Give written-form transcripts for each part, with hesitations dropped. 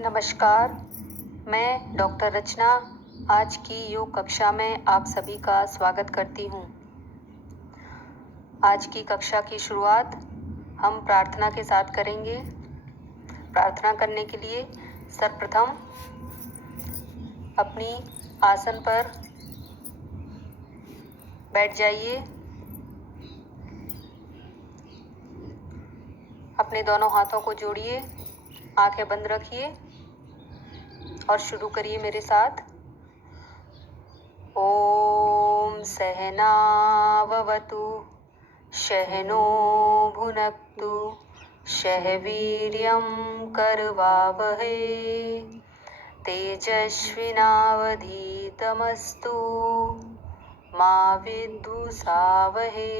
नमस्कार, मैं डॉक्टर रचना आज की योग कक्षा में आप सभी का स्वागत करती हूँ। आज की कक्षा की शुरुआत हम प्रार्थना के साथ करेंगे। प्रार्थना करने के लिए सर्वप्रथम अपनी आसन पर बैठ जाइए। अपने दोनों हाथों को जोड़िए, आंखें बंद रखिए और शुरू करिए मेरे साथ। ओम सहनाववतु सहनो भुनक्तु सह वीर्यं करवावहै तेजस्विनावधीतमस्तु मा विद्विषावहै।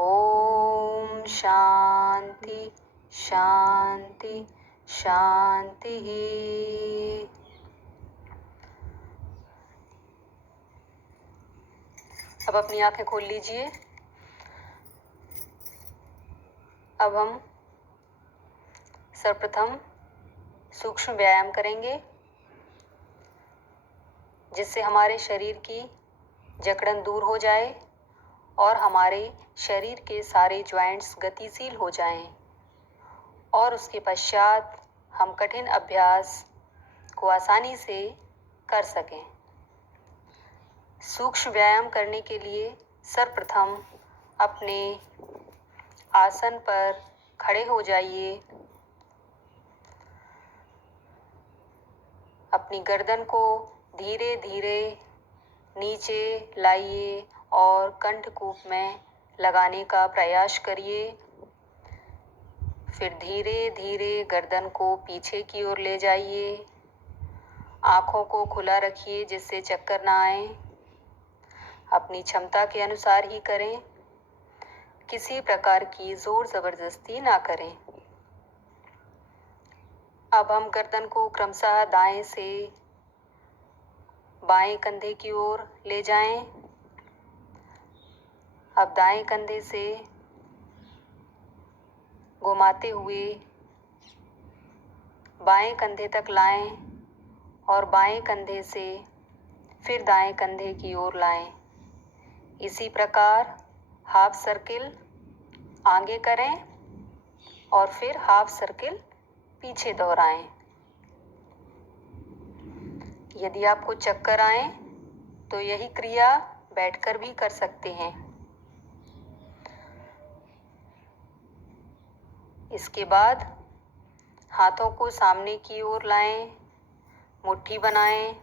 ओम शांति शांति शांति। अब अपनी आंखें खोल लीजिए। अब हम सर्वप्रथम सूक्ष्म व्यायाम करेंगे जिससे हमारे शरीर की जकड़न दूर हो जाए और हमारे शरीर के सारे जॉइंट्स गतिशील हो जाएं और उसके पश्चात हम कठिन अभ्यास को आसानी से कर सकें। सूक्ष्म व्यायाम करने के लिए सर्वप्रथम अपने आसन पर खड़े हो जाइए। अपनी गर्दन को धीरे धीरे नीचे लाइए और कंठकूप में लगाने का प्रयास करिए। फिर धीरे धीरे गर्दन को पीछे की ओर ले जाइए। आँखों को खुला रखिए जिससे चक्कर ना आए। अपनी क्षमता के अनुसार ही करें, किसी प्रकार की जोर जबरदस्ती ना करें। अब हम गर्दन को क्रमशः दाएं से बाएं कंधे की ओर ले जाएं। अब दाएं कंधे से घुमाते हुए बाएं कंधे तक लाएं और बाएं कंधे से फिर दाएं कंधे की ओर लाएं। इसी प्रकार हाफ सर्किल आगे करें और फिर हाफ सर्किल पीछे दोहराएं। यदि आपको चक्कर आए तो यही क्रिया बैठकर भी कर सकते हैं। इसके बाद हाथों को सामने की ओर लाएं, मुट्ठी बनाएं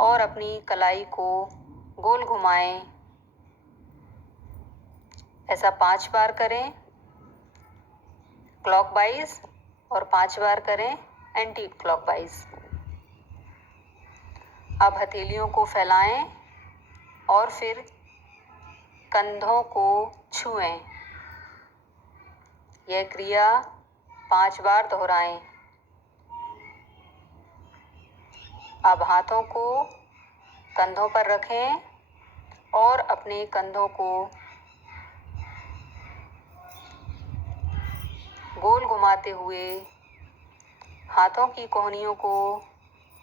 और अपनी कलाई को गोल घुमाएं। ऐसा 5 बार करें क्लॉकवाइज और 5 बार करें एंटी क्लॉकवाइज। अब हथेलियों को फैलाएं और फिर कंधों को छुएं। यह क्रिया 5 बार दोहराएं। अब हाथों को कंधों पर रखें और अपने कंधों को गोल घुमाते हुए हाथों की कोहनियों को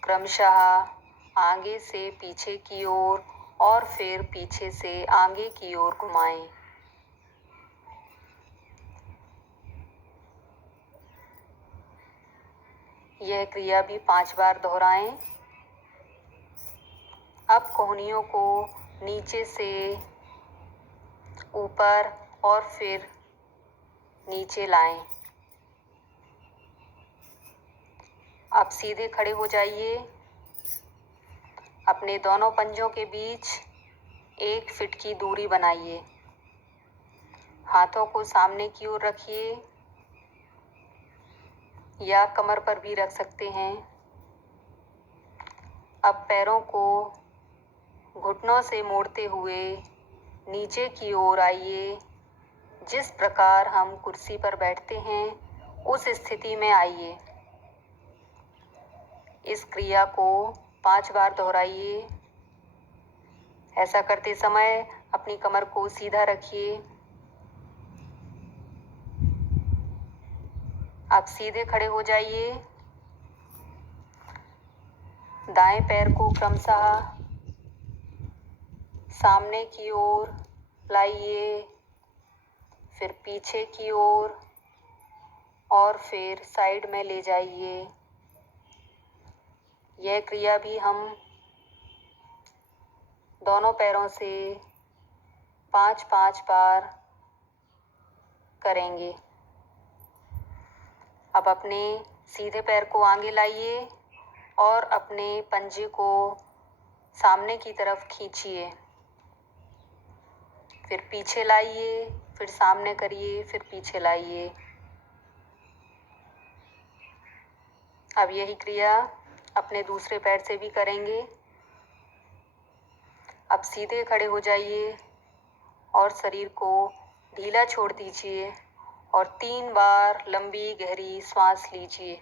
क्रमशः आगे से पीछे की ओर और फिर पीछे से आगे की ओर घुमाएं। यह क्रिया भी 5 बार दोहराएं। अब कोहनियों को नीचे से ऊपर और फिर नीचे लाएं। अब सीधे खड़े हो जाइए। अपने दोनों पंजों के बीच 1 फीट की दूरी बनाइए। हाथों को सामने की ओर रखिए या कमर पर भी रख सकते हैं। अब पैरों को घुटनों से मोड़ते हुए नीचे की ओर आइए। जिस प्रकार हम कुर्सी पर बैठते हैं उस स्थिति में आइए। इस क्रिया को 5 बार दोहराइए। ऐसा करते समय अपनी कमर को सीधा रखिए। आप सीधे खड़े हो जाइए दाएं पैर को क्रमशः सामने की ओर लाइए, फिर पीछे की ओर और फिर साइड में ले जाइए। यह क्रिया भी हम दोनों पैरों से 5-5 बार करेंगे। अब अपने सीधे पैर को आगे लाइए और अपने पंजे को सामने की तरफ खींचिए, फिर पीछे लाइए, फिर सामने करिए, फिर पीछे लाइए। अब यही क्रिया अपने दूसरे पैर से भी करेंगे। अब सीधे खड़े हो जाइए और शरीर को ढीला छोड़ दीजिए और 3 बार लंबी गहरी सांस लीजिए।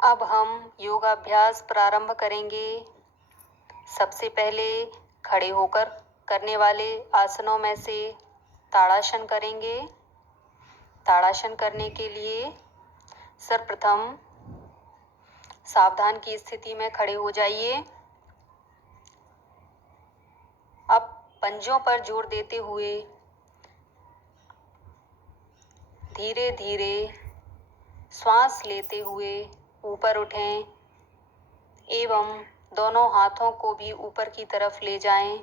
अब हम योगाभ्यास प्रारंभ करेंगे। सबसे पहले खड़े होकर करने वाले आसनों में से ताड़ासन करेंगे। ताड़ासन करने के लिए सर्वप्रथम सावधान की स्थिति में खड़े हो जाइए। अब पंजों पर जोर देते हुए धीरे धीरे श्वास लेते हुए ऊपर उठें एवं दोनों हाथों को भी ऊपर की तरफ ले जाएं।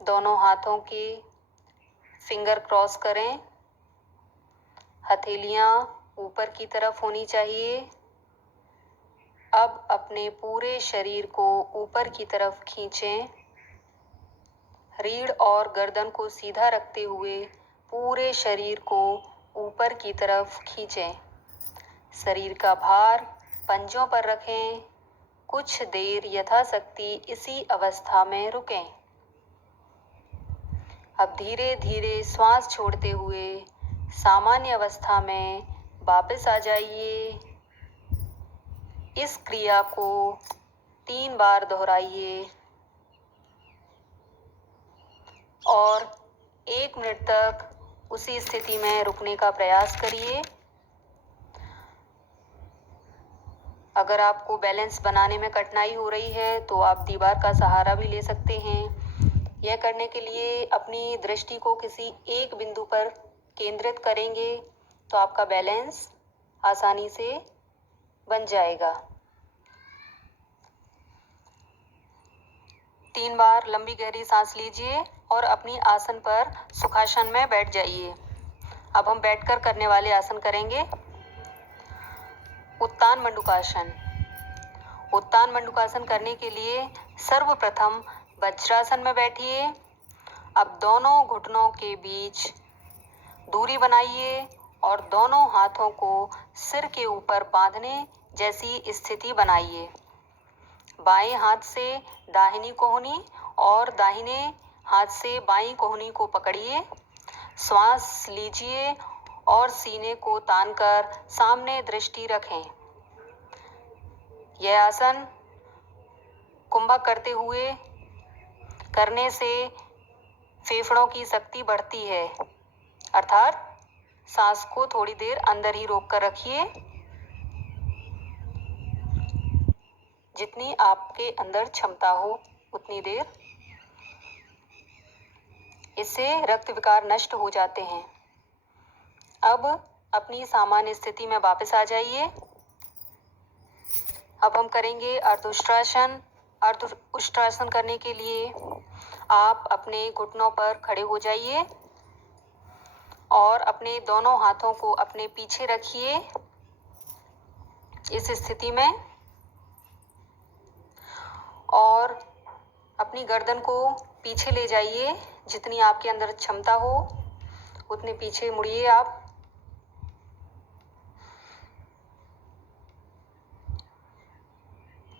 दोनों हाथों के फिंगर क्रॉस करें। हथेलियां ऊपर की तरफ होनी चाहिए। अब अपने पूरे शरीर को ऊपर की तरफ खींचें। रीढ़ और गर्दन को सीधा रखते हुए पूरे शरीर को ऊपर की तरफ खींचें। शरीर का भार पंजों पर रखें। कुछ देर यथाशक्ति इसी अवस्था में रुकें। अब धीरे धीरे श्वास छोड़ते हुए सामान्य अवस्था में वापस आ जाइए। इस क्रिया को 3 बार दोहराइए और 1 मिनट तक उसी स्थिति में रुकने का प्रयास करिए। अगर आपको बैलेंस बनाने में कठिनाई हो रही है तो आप दीवार का सहारा भी ले सकते हैं। यह करने के लिए अपनी दृष्टि को किसी एक बिंदु पर केंद्रित करेंगे तो आपका बैलेंस आसानी से बन जाएगा। 3 बार लंबी गहरी सांस लीजिए और अपनी आसन पर सुखासन में बैठ जाइए। अब हम बैठकर करने वाले आसन करेंगे। उत्तान मंडूकासन। उत्तान मंडूकासन करने के लिए सर्वप्रथम वज्रासन में बैठिए। अब दोनों घुटनों के बीच दूरी बनाइए और दोनों हाथों को सिर के ऊपर बांधने जैसी स्थिति बनाइए। बाएं हाथ से दाहिनी कोहनी और दाहिने हाथ से बाईं कोहनी को पकड़िए। श्वास लीजिए और सीने को तानकर सामने दृष्टि रखें। यह आसन कुंभक करते हुए करने से फेफड़ों की शक्ति बढ़ती है, अर्थात सांस को थोड़ी देर अंदर ही रोक कर रखिए। जितनी आपके अंदर क्षमता हो उतनी देर। इससे रक्त विकार नष्ट हो जाते हैं। अब अपनी सामान्य स्थिति में वापस आ जाइए। अब हम करेंगे अर्धउष्ट्रासन। अर्धउष्ट्रासन करने के लिए आप अपने घुटनों पर खड़े हो जाइए और अपने दोनों हाथों को अपने पीछे रखिए। इस स्थिति में और अपनी गर्दन को पीछे ले जाइए। जितनी आपके अंदर क्षमता हो उतने पीछे मुड़िए आप।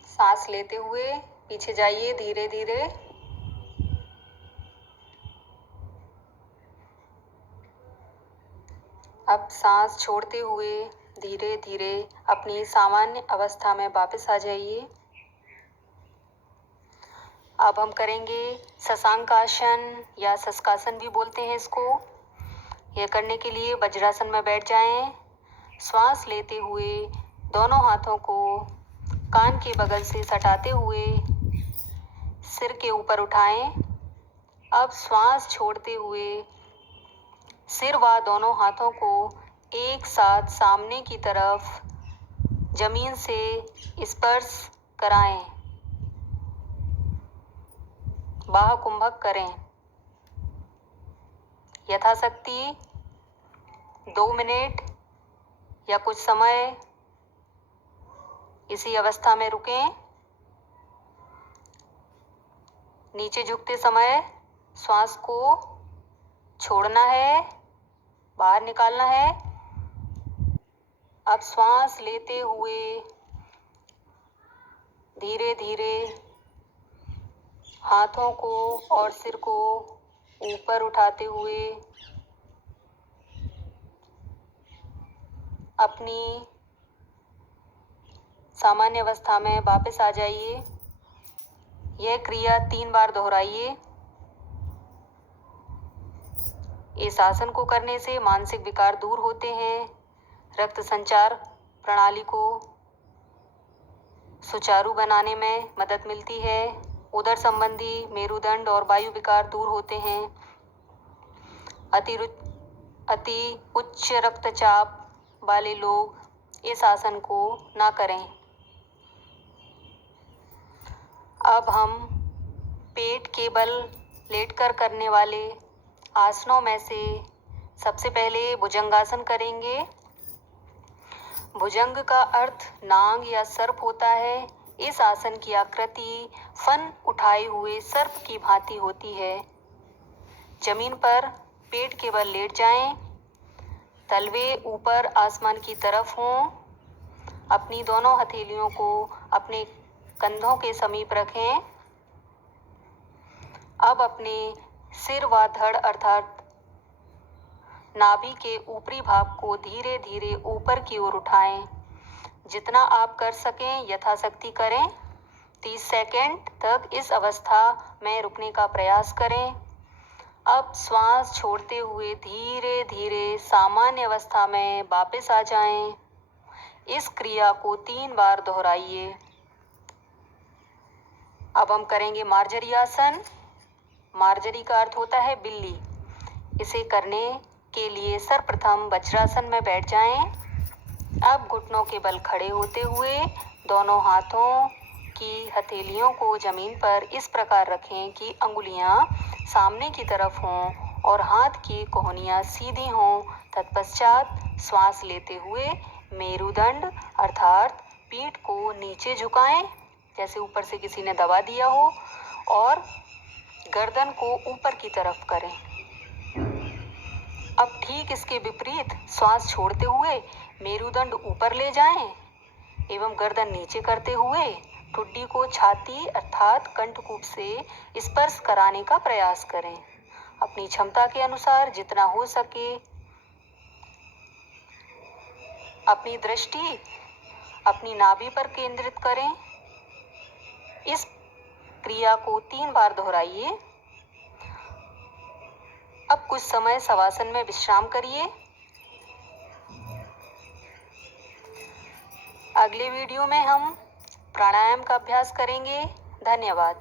सांस लेते हुए पीछे जाइए धीरे धीरे। अब सांस छोड़ते हुए धीरे धीरे अपनी सामान्य अवस्था में वापस आ जाइए। अब हम करेंगे शशांकासन या शशकासन भी बोलते हैं इसको। यह करने के लिए वज्रासन में बैठ जाएं। श्वास लेते हुए दोनों हाथों को कान के बगल से सटाते हुए सिर के ऊपर उठाएं। अब श्वास छोड़ते हुए सिर व दोनों हाथों को एक साथ सामने की तरफ जमीन से स्पर्श कराएं। बाह कुंभक करें। यथाशक्ति 2 मिनट या कुछ समय इसी अवस्था में रुकें। नीचे झुकते समय श्वास को छोड़ना है, बाहर निकालना है। अब श्वास लेते हुए धीरे धीरे हाथों को और सिर को ऊपर उठाते हुए अपनी सामान्य अवस्था में वापस आ जाइए। यह क्रिया 3 बार दोहराइए। इस आसन को करने से मानसिक विकार दूर होते हैं, रक्त संचार प्रणाली को सुचारू बनाने में मदद मिलती है, उदर संबंधी मेरुदंड और वायु विकार दूर होते हैं। अति उच्च रक्तचाप वाले लोग इस आसन को ना करें। अब हम पेट के बल लेटकर करने वाले आसनों में से सबसे पहले भुजंगासन करेंगे। भुजंग का अर्थ नांग या सर्प होता है। इस आसन की आकृति फन उठाए हुए सर्प की भांति होती है। जमीन पर पेट के बल लेट जाएं। तलवे ऊपर आसमान की तरफ हों। अपनी दोनों हथेलियों को अपने कंधों के समीप रखें। अब अपने सिर व धड़ अर्थात नाभि के ऊपरी भाग को धीरे धीरे ऊपर की ओर उठाएं। जितना आप कर सकें यथाशक्ति करें। 30 सेकंड तक इस अवस्था में रुकने का प्रयास करें। अब श्वास छोड़ते हुए धीरे धीरे सामान्य अवस्था में वापस आ जाएं। इस क्रिया को 3 बार दोहराइए। अब हम करेंगे मार्जरी आसन। मार्जरी का अर्थ होता है बिल्ली। इसे करने के लिए सर्वप्रथम वज्रासन में बैठ जाएं। अब घुटनों के बल खड़े होते हुए दोनों हाथों की हथेलियों को जमीन पर इस प्रकार रखें कि अंगुलियां सामने की तरफ हों और हाथ की कोहनियां सीधी हों। तत्पश्चात श्वास लेते हुए मेरुदंड अर्थात पीठ को नीचे झुकाएं, जैसे ऊपर से किसी ने दबा दिया हो, और गर्दन को ऊपर की तरफ करें। अब ठीक इसके विपरीत श्वास छोड़ते हुए मेरुदंड ऊपर ले जाएं एवं गर्दन नीचे करते हुए ठुड्डी को छाती अर्थात कंठकूप से स्पर्श कराने का प्रयास करें। अपनी क्षमता के अनुसार जितना हो सके अपनी दृष्टि अपनी नाभि पर केंद्रित करें। इस क्रिया को 3 बार दोहराइए। अब कुछ समय शवासन में विश्राम करिए। अगले वीडियो में हम प्राणायाम का अभ्यास करेंगे। धन्यवाद।